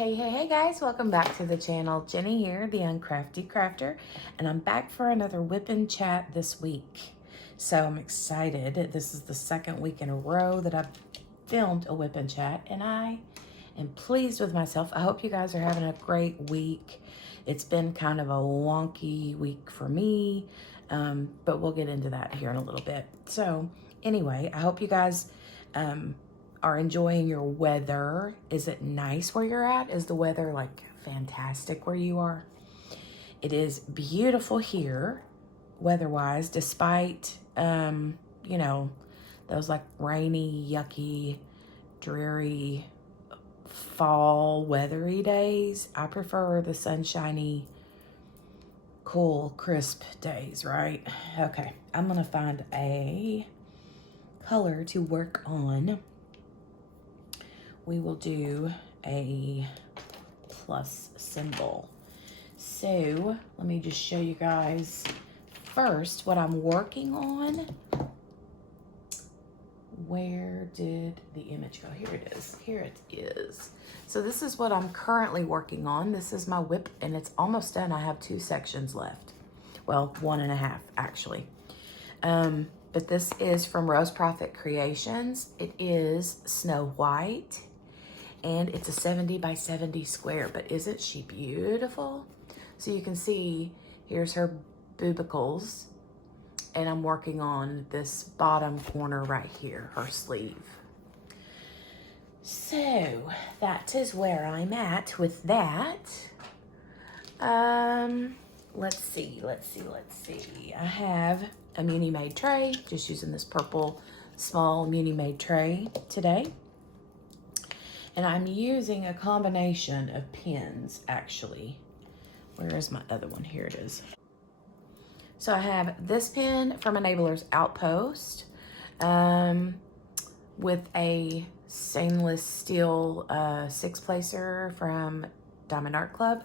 Hey guys, welcome back to the channel. Jenny here, the Uncrafty Crafter, and I'm back for another WIP Chat this week. So I'm excited. This is the second week in a row that I've filmed a WIP Chat, and I am pleased with myself. I hope you guys are having a great week. It's been kind of a wonky week for me, but we'll get into that here in a little bit. So anyway, I hope you guys are enjoying your weather. Is it nice where you're at? Is the weather like fantastic where you are? It is beautiful here weather-wise, despite you know, those like rainy, yucky, dreary fall weathery days. I prefer the sunshiny, cool, crisp days, right? Okay, I'm gonna find a color to work on. We will do a plus symbol. So let me just show you guys first what I'm working on. Where did the image go? Here it is. Here it is. So this is what I'm currently working on. This is my WIP and it's almost done. I have 2 sections left. Well, 1.5 actually. But this is from Rose Prophet Creations. It is Snow White. And it's a 70 by 70 square, but isn't she beautiful? So you can see, here's her boobicles, and I'm working on this bottom corner right here, her sleeve. So that is where I'm at with that. Let's see. I have a Muni Made tray, just using this purple small Muni Made tray today. And I'm using a combination of pins, actually. Where is my other one? Here it is. So I have this pin from Enabler's Outpost with a stainless steel 6-placer from Diamond Art Club.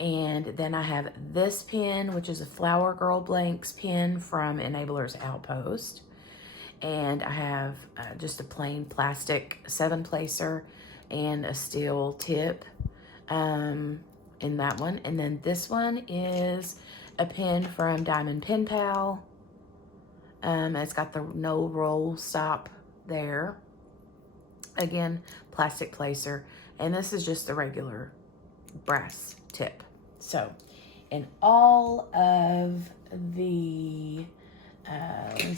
And then I have this pin, which is a Flower Girl Blanks pin from Enabler's Outpost. And I have just a plain plastic 7-placer and a steel tip in that one. And then this one is a pin from Diamond Pen Pal. It's got the no roll stop there. Again, plastic placer. And this is just the regular brass tip. So, in all of the let me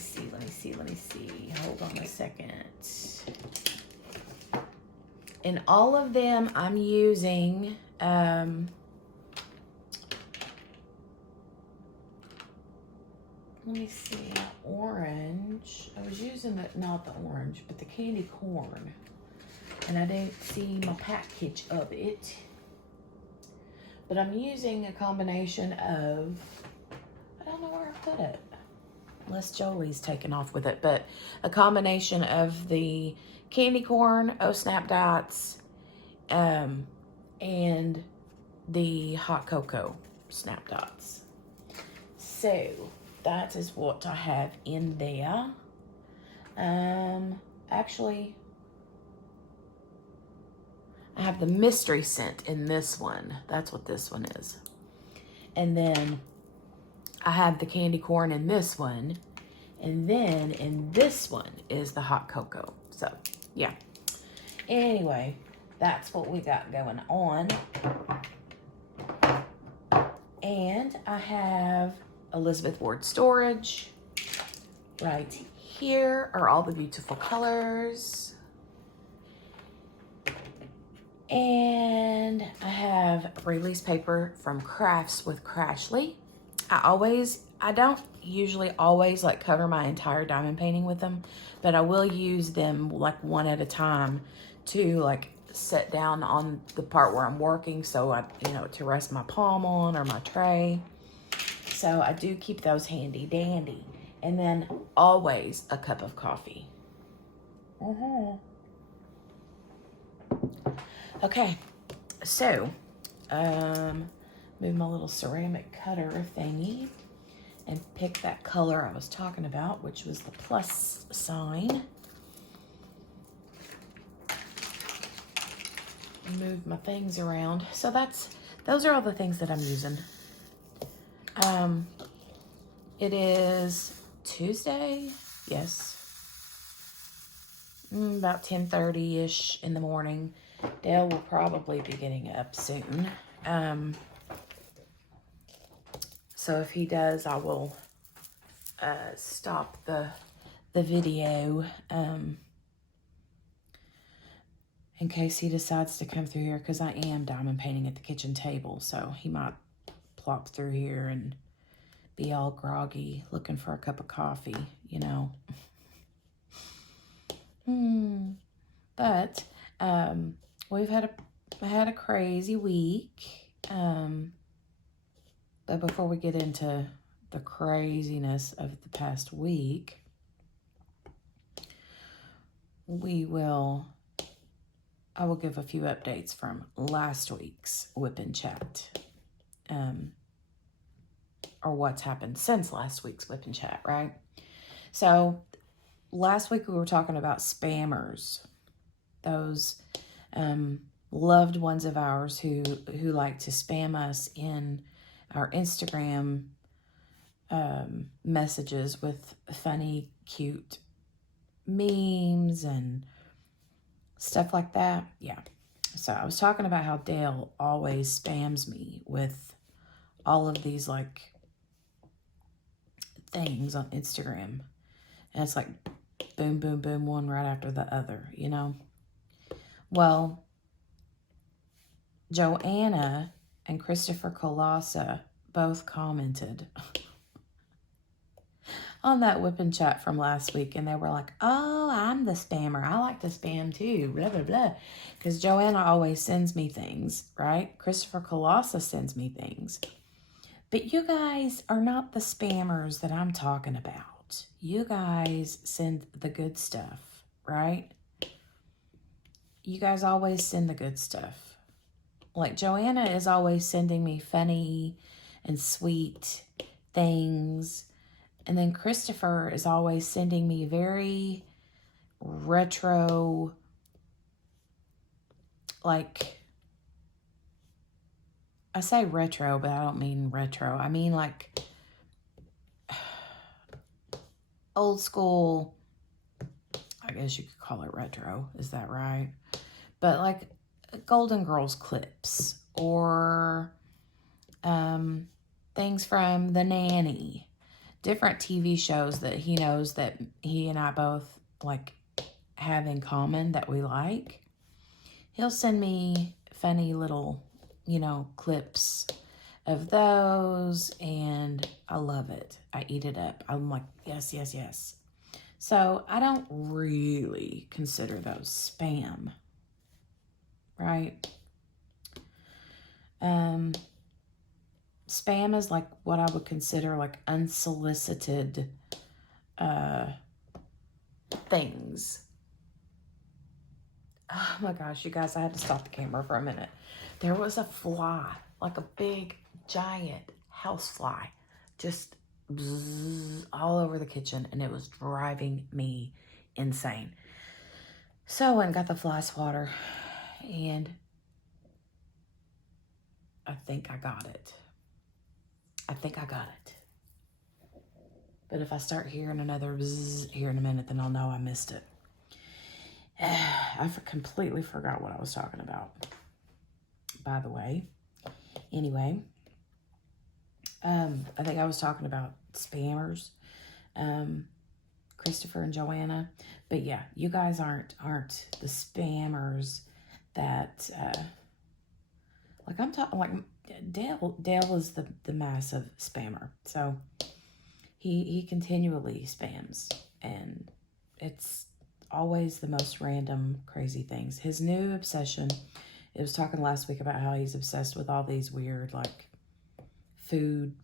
see. Hold on a second. In all of them, I'm using, let me see, orange. I was using not the orange, but the candy corn. And I didn't see my package of it. But I'm using a combination of, I don't know where I put it. Unless Jolie's taken off with it, but a combination of the candy corn, Snap Dots, and the hot cocoa Snap Dots. So that is what I have in there. Actually, I have the mystery scent in this one. That's what this one is. And then I have the candy corn in this one, and then in this one is the hot cocoa. So, yeah. Anyway, that's what we got going on. And I have Elizabeth Ward storage. Right here are all the beautiful colors. And I have release paper from Crafts with Crashly. I don't usually always like cover my entire diamond painting with them, but I will use them like one at a time to like set down on the part where I'm working, so I, to rest my palm on or my tray. So I do keep those handy dandy. And then always a cup of coffee. Okay, so move my little ceramic cutter thingy and pick that color I was talking about, which was the plus sign. move my things around. So those are all the things that I'm using. It is Tuesday. Yes. About 10:30-ish in the morning. Dale will probably be getting up soon. So if he does, I will stop the video in case he decides to come through here, because I am diamond painting at the kitchen table, so he might plop through here and be all groggy looking for a cup of coffee, you know. But we've had a crazy week. But before we get into the craziness of the past week, I will give a few updates from last week's WIP Chat, or what's happened since last week's WIP Chat, right? So last week we were talking about spammers, those loved ones of ours who like to spam us in our Instagram messages with funny, cute memes and stuff like that. Yeah. So I was talking about how Dale always spams me with all of these like things on Instagram. And it's like boom, boom, boom, one right after the other, you know? Well, Joanna and Christopher Colassa both commented on that WIP Chat from last week, and they were like, oh, I'm the spammer. I like to spam too, blah, blah, blah. Because Joanna always sends me things, right? Christopher Colassa sends me things. But you guys are not the spammers that I'm talking about. You guys send the good stuff, right? You guys always send the good stuff. Like Joanna is always sending me funny and sweet things. And then Christopher is always sending me very retro, like, I say retro, but I don't mean retro. I mean like old school, I guess you could call it retro. Is that right? But like Golden Girls clips or things from The Nanny. Different TV shows that he knows that he and I both like have in common that we like. He'll send me funny little, you know, clips of those, and I love it. I eat it up. I'm like, yes, yes, yes. So I don't really consider those spam, right? Spam is like what I would consider like unsolicited things. Oh my gosh, you guys, I had to stop the camera for a minute. There was a fly, like a big, giant house fly, just bzzz, all over the kitchen, and it was driving me insane. So I went and got the fly swatter, and I think I got it. But if I start hearing another bzzz here in a minute, then I'll know I missed it. I completely forgot what I was talking about, by the way. Anyway, I think I was talking about spammers, Christopher and Joanna. But yeah, you guys aren't the spammers that, like I'm talking, like Dale is the massive spammer. So he continually spams, and it's always the most random, crazy things. His new obsession, it was talking last week about how he's obsessed with all these weird, like, food,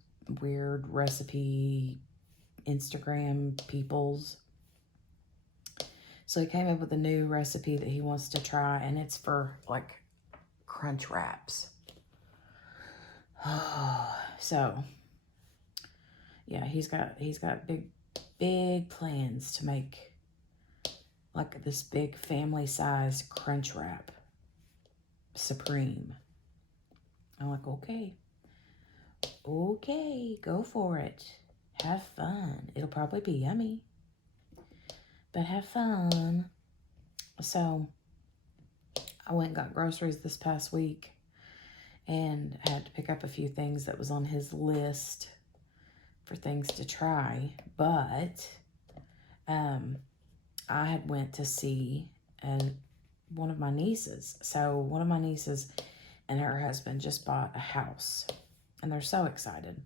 weird recipe, Instagram peoples. So he came up with a new recipe that he wants to try, and it's for, like, crunch wraps. So, yeah, he's got big plans to make like this big family-sized crunch wrap. supreme. I'm like, okay, go for it. Have fun. It'll probably be yummy, but have fun. So I went and got groceries this past week and had to pick up a few things that was on his list for things to try. But I had went to see one of my nieces. So one of my nieces and her husband just bought a house, and they're so excited.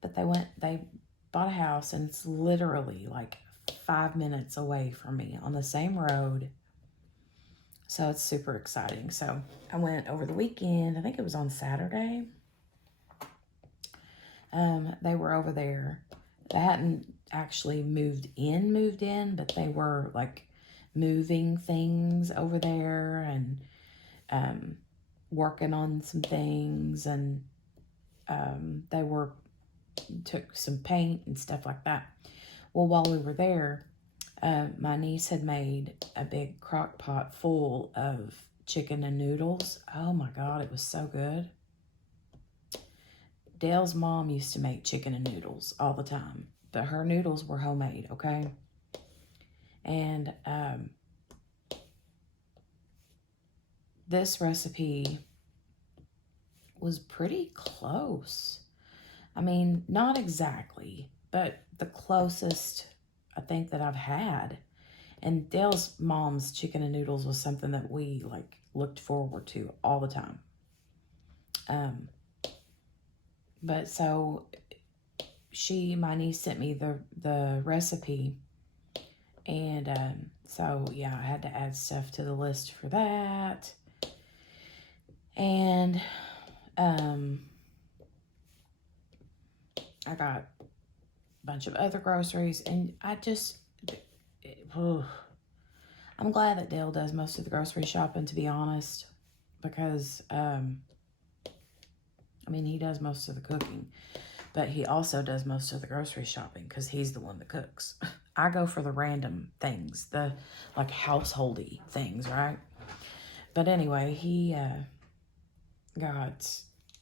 But they bought a house, and it's literally like 5 minutes away from me on the same road. So it's super exciting. So I went over the weekend. I think it was on Saturday. They were over there. They hadn't actually moved in, but they were like moving things over there and working on some things, and they took some paint and stuff like that. Well, while we were there, my niece had made a big crock pot full of chicken and noodles. Oh my God, it was so good. Dale's mom used to make chicken and noodles all the time, but her noodles were homemade, okay? And this recipe was pretty close. I mean, not exactly, but the closest I think that I've had. And Dale's mom's chicken and noodles was something that we like looked forward to all the time. But so my niece sent me the recipe, and so yeah, I had to add stuff to the list for that. And I got a bunch of other groceries, and I'm glad that Dale does most of the grocery shopping, to be honest, because I mean, he does most of the cooking, but he also does most of the grocery shopping because he's the one that cooks. I go for the random things, the like householdy things, right? But anyway,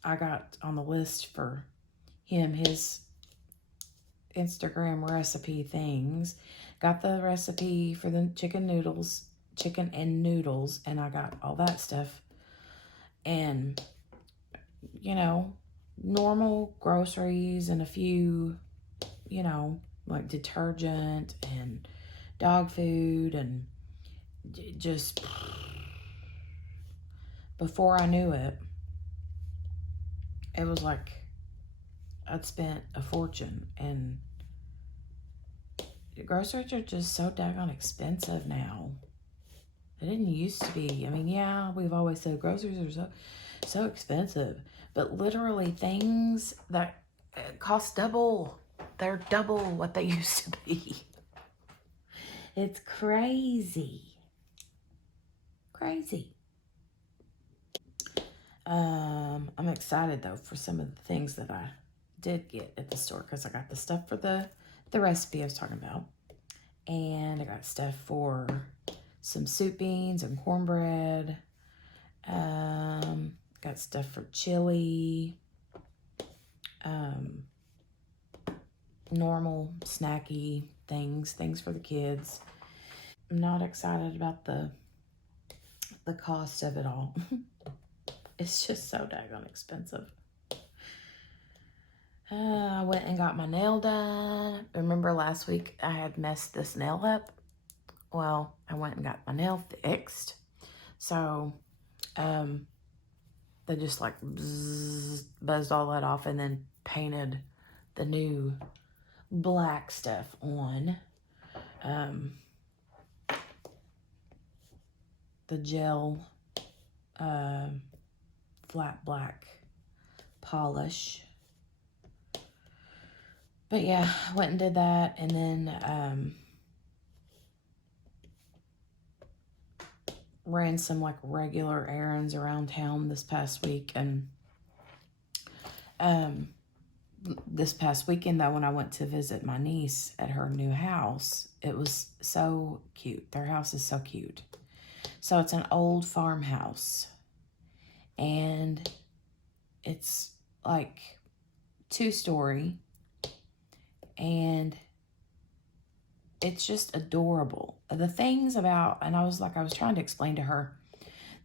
I got on the list for him his Instagram recipe things. Got the recipe for the chicken and noodles, and I got all that stuff. And, normal groceries and a few, like detergent and dog food, and just before I knew it, it was like I'd spent a fortune, and groceries are just so daggone expensive now. They didn't used to be. I mean, yeah, we've always said groceries are so expensive, but literally things that cost double, they're double what they used to be. It's crazy. Crazy. I'm excited though for some of the things that I did get at the store, because I got the stuff for the recipe I was talking about, and I got stuff for some soup beans and cornbread. Got stuff for chili. Normal snacky things for the kids. I'm not excited about the cost of it all. It's just so daggone expensive. I went and got my nail done. Remember last week I had messed this nail up? Well, I went and got my nail fixed. So, they just like buzzed all that off and then painted the new black stuff on. The gel flat black polish. But yeah, I went and did that, and then ran some like regular errands around town this past week. And this past weekend though, when I went to visit my niece at her new house, it was so cute. Their house is so cute. So it's an old farmhouse, and it's like 2-story, and it's just adorable. The things about, and I was trying to explain to her,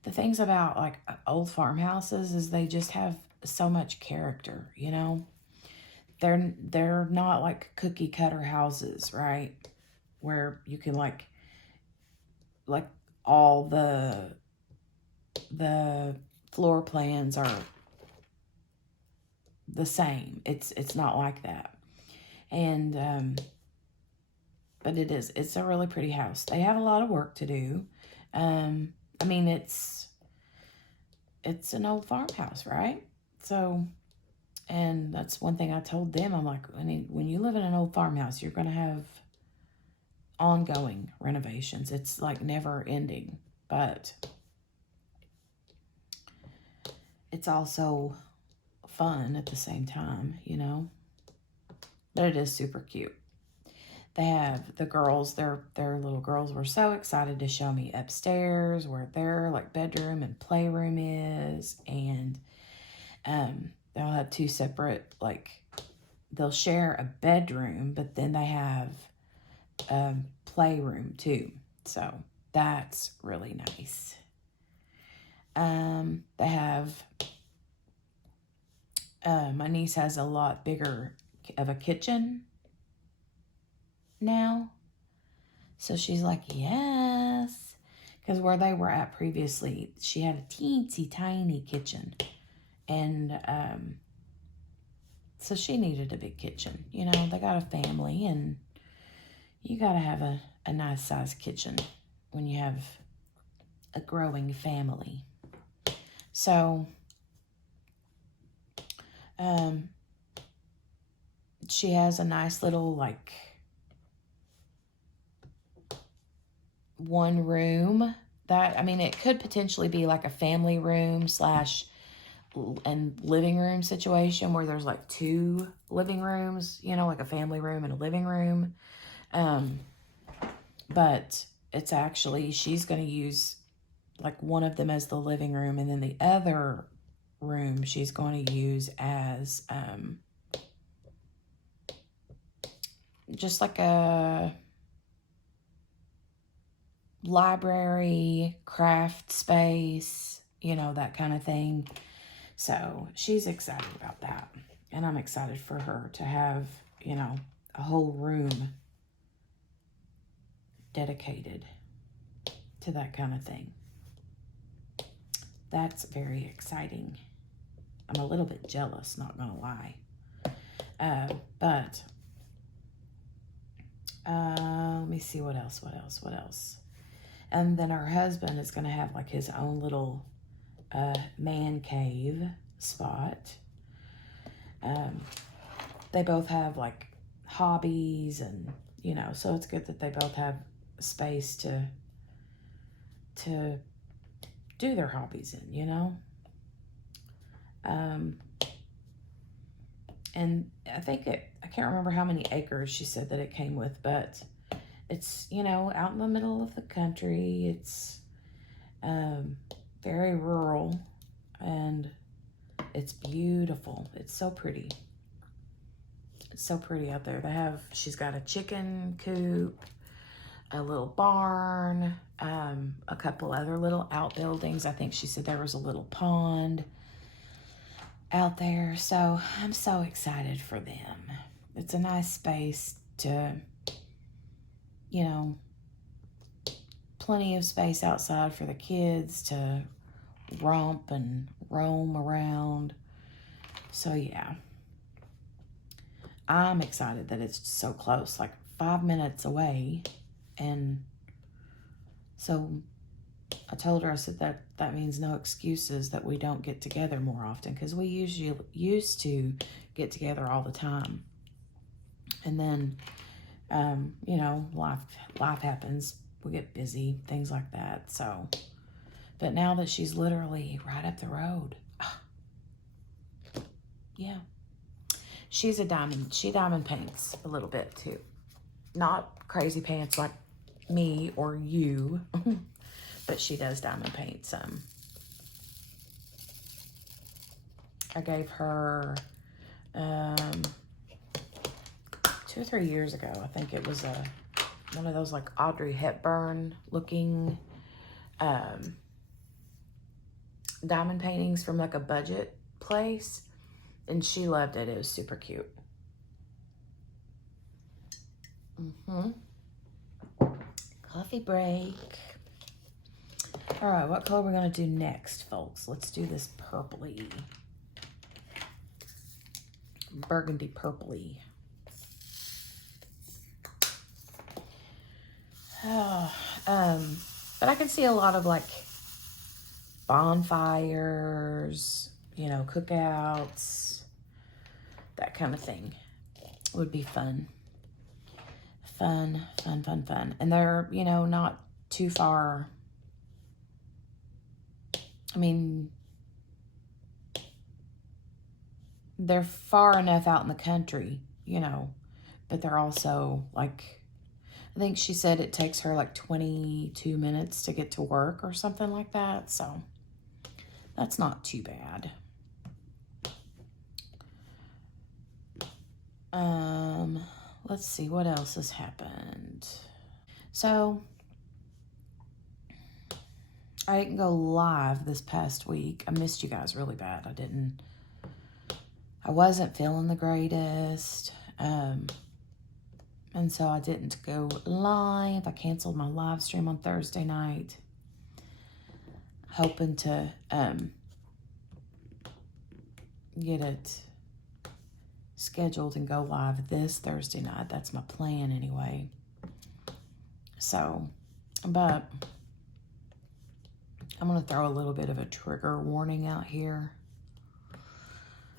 the things about like old farmhouses is they just have so much character, you know? They're not like cookie cutter houses, right? Where you can like all the floor plans are the same. It's not like that. And but it's a really pretty house. They have a lot of work to do. I mean, it's an old farmhouse, right? So, and that's one thing I told them. I'm like, when you live in an old farmhouse, you're going to have ongoing renovations. It's like never ending, but it's also fun at the same time, you know? But it is super cute. They have the girls, their little girls were so excited to show me upstairs where their like bedroom and playroom is. And they'll have 2 separate, like, they'll share a bedroom, but then they have playroom too. So that's really nice. They have, my niece has a lot bigger of a kitchen now. So she's like, yes. Because where they were at previously, she had a teensy tiny kitchen. And so she needed a big kitchen. You know, they got a family, and you got to have a nice sized kitchen when you have a growing family. So she has a nice little, like, one room that, I mean, it could potentially be like a family room / and living room situation where there's like 2 living rooms, you know, like a family room and a living room. But it's actually, she's going to use like one of them as the living room, and then the other room she's going to use as just like a library, craft space, you know, that kind of thing. So she's excited about that. And I'm excited for her to have, you know, a whole room dedicated to that kind of thing. That's very exciting. I'm a little bit jealous, not gonna lie. But let me see what else. And then her husband is gonna have like his own little man cave spot. They both have like hobbies, and you know, so it's good that they both have space to do their hobbies in, you know. And I think I can't remember how many acres she said that it came with, but it's, you know, out in the middle of the country. It's very rural, and it's beautiful. It's so pretty. It's so pretty out there. She's got a chicken coop, a little barn, a couple other little outbuildings. I think she said there was a little pond out there. So I'm so excited for them. It's a nice space to, you know, plenty of space outside for the kids to romp and roam around. So yeah, I'm excited that it's so close, like 5 minutes away. And so I told her, I said that means no excuses that we don't get together more often, because we usually used to get together all the time. And then, you know, life happens. We get busy, things like that. So, but now that she's literally right up the road, yeah. She diamond paints a little bit too. Not crazy pants like me or you, but she does diamond paint some. I gave her 2 or 3 years ago. I think it was one of those like Audrey Hepburn looking diamond paintings from like a budget place, and she loved it. It was super cute. Coffee break. All right, what color are we going to do next, folks? Let's do this purpley. Burgundy purpley. Oh, but I can see a lot of like bonfires, you know, cookouts, that kind of thing would be fun. Fun. And they're, you know, not too far. I mean, they're far enough out in the country, you know, but they're also like, I think she said it takes her like 22 minutes to get to work or something like that. So that's not too bad. Let's see what else has happened. So I didn't go live this past week. I missed you guys really bad. I wasn't feeling the greatest. And so I didn't go live. I canceled my live stream on Thursday night, hoping to get it scheduled and go live this Thursday night. That's my plan anyway. So, but I'm going to throw a little bit of a trigger warning out here.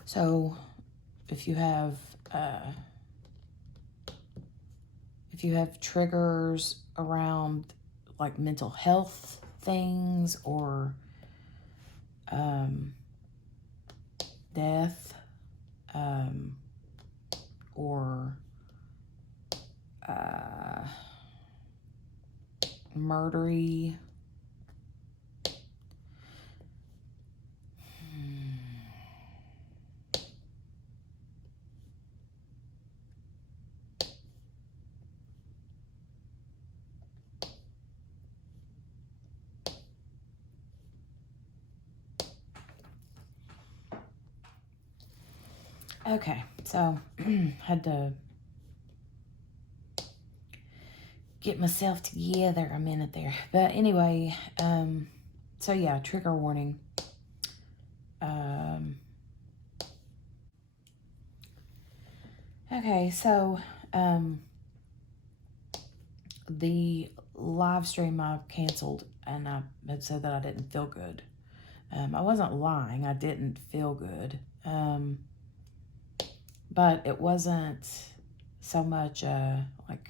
So if you have triggers around like mental health things or death or murdery, okay, so had to get myself together a minute there. But anyway, so yeah, trigger warning. Okay, so the live stream I canceled, and I had said that I didn't feel good. I wasn't lying, I didn't feel good. But it wasn't so much like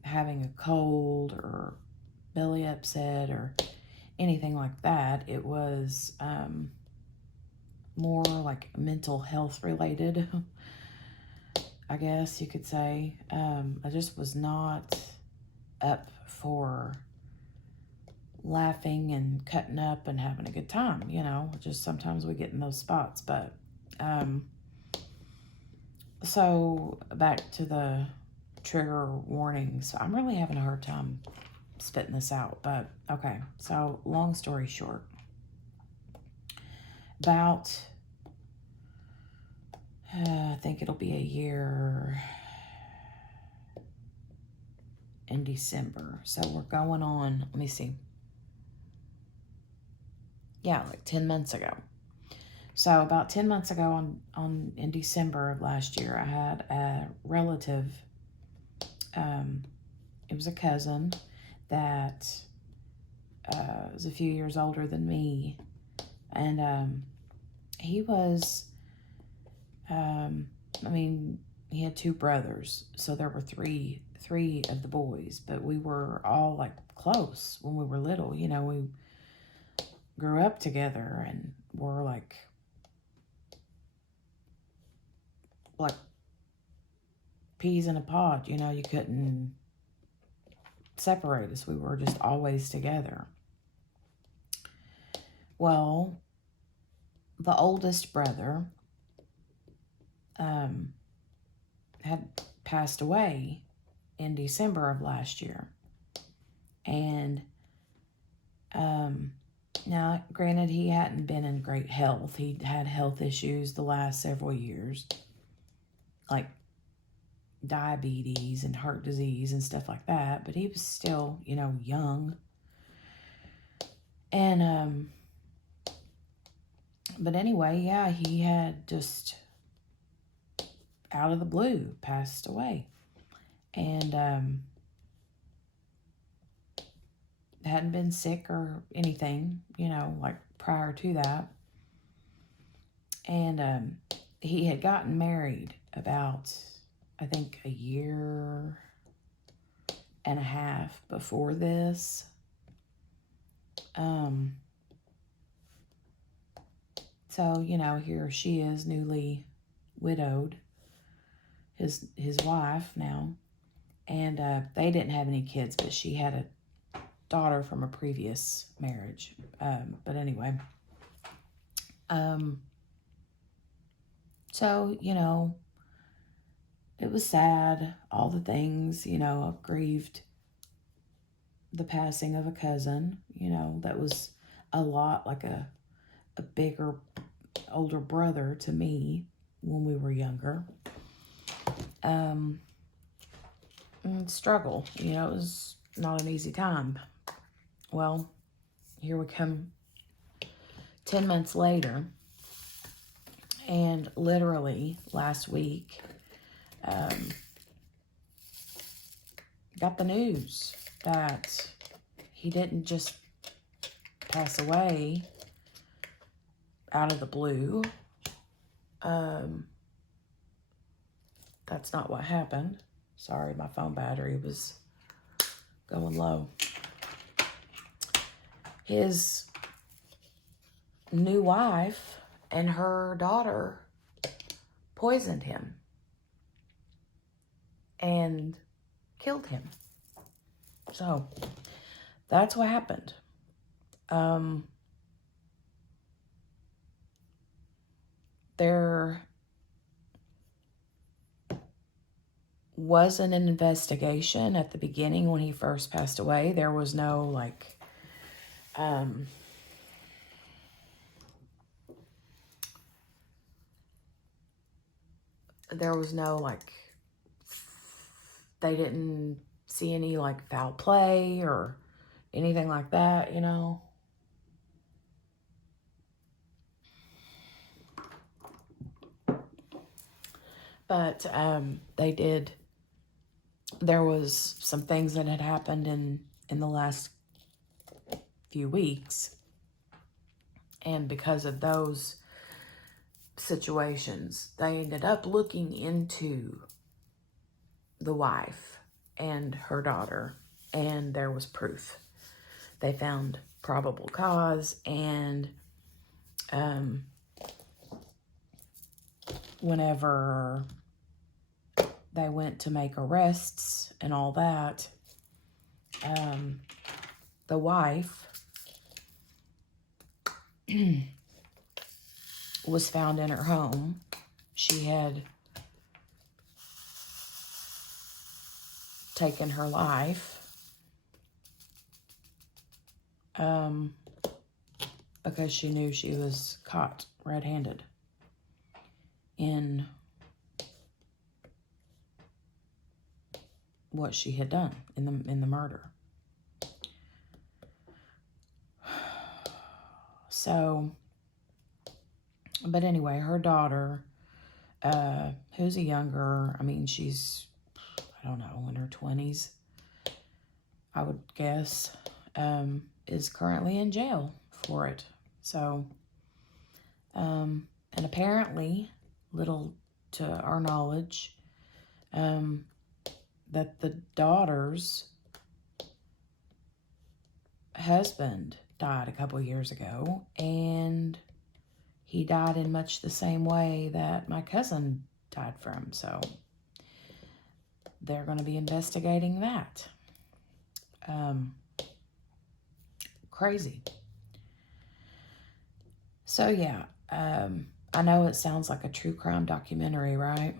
having a cold or belly upset or anything like that. It was more like mental health related, I guess you could say. I just was not up for laughing and cutting up and having a good time, you know. Just sometimes we get in those spots. But so back to the trigger warnings. I'm really having a hard time spitting this out, but okay. So long story short, about I think it'll be a year in December. So we're going on, let me see. Yeah, like 10 months ago. So about 10 months ago in December of last year, I had a relative, it was a cousin that was a few years older than me. And he was, I mean, he had 2 brothers. So there were three of the boys, but we were all like close when we were little. You know, we grew up together and were like peas in a pod, you know. You couldn't separate us. We were just always together. Well, the oldest brother had passed away in December of last year. And now, granted, he hadn't been in great health. He'd had health issues the last several years, like diabetes and heart disease and stuff like that. But he was still, you know, young. And, but anyway, yeah, he had just out of the blue passed away. And, hadn't been sick or anything, you know, like prior to that. And he had gotten married about, I think, a year and a half before this. So, you know, here she is, newly widowed, his wife now. And they didn't have any kids, but she had a daughter from a previous marriage. But anyway, so, you know, it was sad, all the things, you know, grieved the passing of a cousin, you know, that was a lot like a bigger, older brother to me when we were younger. Struggle, you know, it was not an easy time. Well, here we come 10 months later, and literally last week, got the news that he didn't just pass away out of the blue. That's not what happened. Sorry, my phone battery was going low. His new wife and her daughter poisoned him and killed him. So that's what happened. There wasn't an investigation at the beginning when he first passed away. There was no, like, they didn't see any, like, foul play or anything like that, you know. But they did. There was some things that had happened in the last few weeks. And because of those situations, they ended up looking into the wife and her daughter. And there was proof. They found probable cause. And whenever they went to make arrests and all that, the wife was found in her home. She had taken her life because she knew she was caught red-handed in what she had done in the murder. So, but anyway, her daughter, who's I mean, she's, I don't know, in her 20s, I would guess, is currently in jail for it. So, and apparently, little to our knowledge, that the daughter's husband died a couple years ago, and he died in much the same way that my cousin died from. So they're going to be investigating that. Crazy. So yeah, I know it sounds like a true crime documentary, right?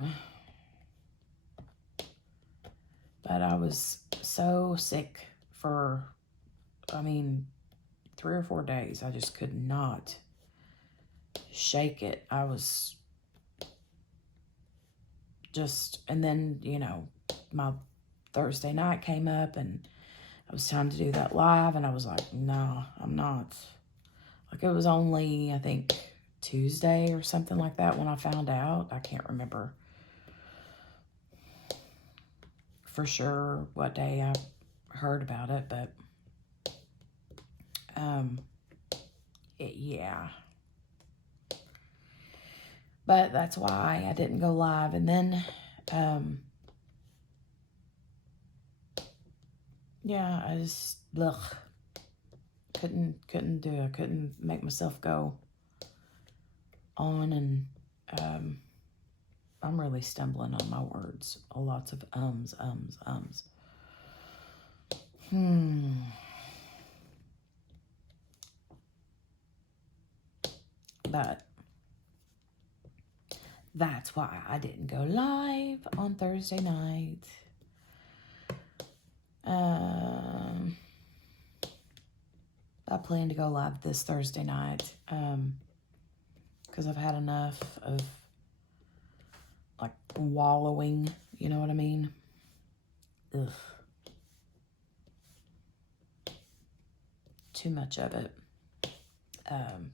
But I was so sick for, 3 or 4 days. I just could not shake it. I was just, and then, my Thursday night came up and it was time to do that live, and I was like, no, I'm not. Like, it was only, I think, Tuesday or something like that when I found out. I can't remember for sure what day I heard about it, but yeah. But that's why I didn't go live. And then, yeah, I just, couldn't do it. Couldn't make myself go on, and, I'm really stumbling on my words. Lots of ums. But that's why I didn't go live on Thursday night. I plan to go live this Thursday night, because I've had enough of, like, wallowing, you know what I mean? Ugh. Too much of it.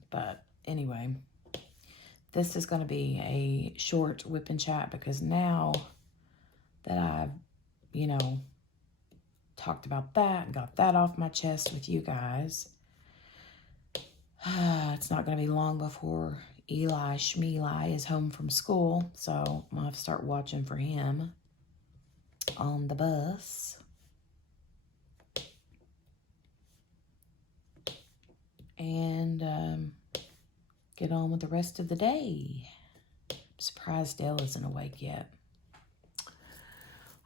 But anyway, this is going to be a short whip and chat, because now that I've, talked about that and got that off my chest with you guys, it's not going to be long before Eli Schmeeli is home from school, so I'm going to have to start watching for him on the bus. And get on with the rest of the day. I'm surprised Dale isn't awake yet.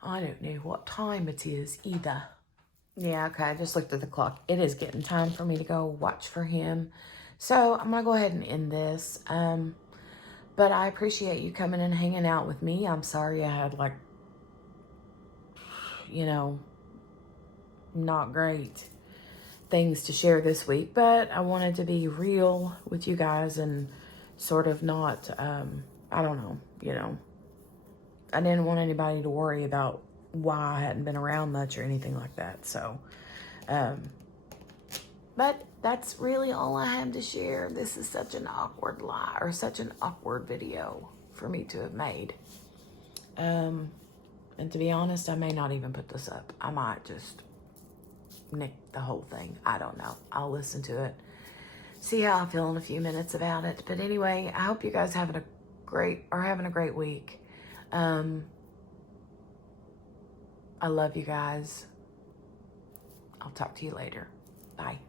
I don't know what time it is either. Yeah, okay, I just looked at the clock. It is getting time for me to go watch for him. So I'm going to go ahead and end this. But I appreciate you coming and hanging out with me. I'm sorry I had, like, not great things to share this week. But I wanted to be real with you guys and sort of not, I don't know, I didn't want anybody to worry about why I hadn't been around much or anything like that. So, but that's really all I have to share. This is such an awkward lie, or such an awkward video for me to have made. And to be honest, I may not even put this up. I might just nick the whole thing. I don't know. I'll listen to it, see how I feel in a few minutes about it. But anyway, I hope you guys having a great week. I love you guys. I'll talk to you later. Bye.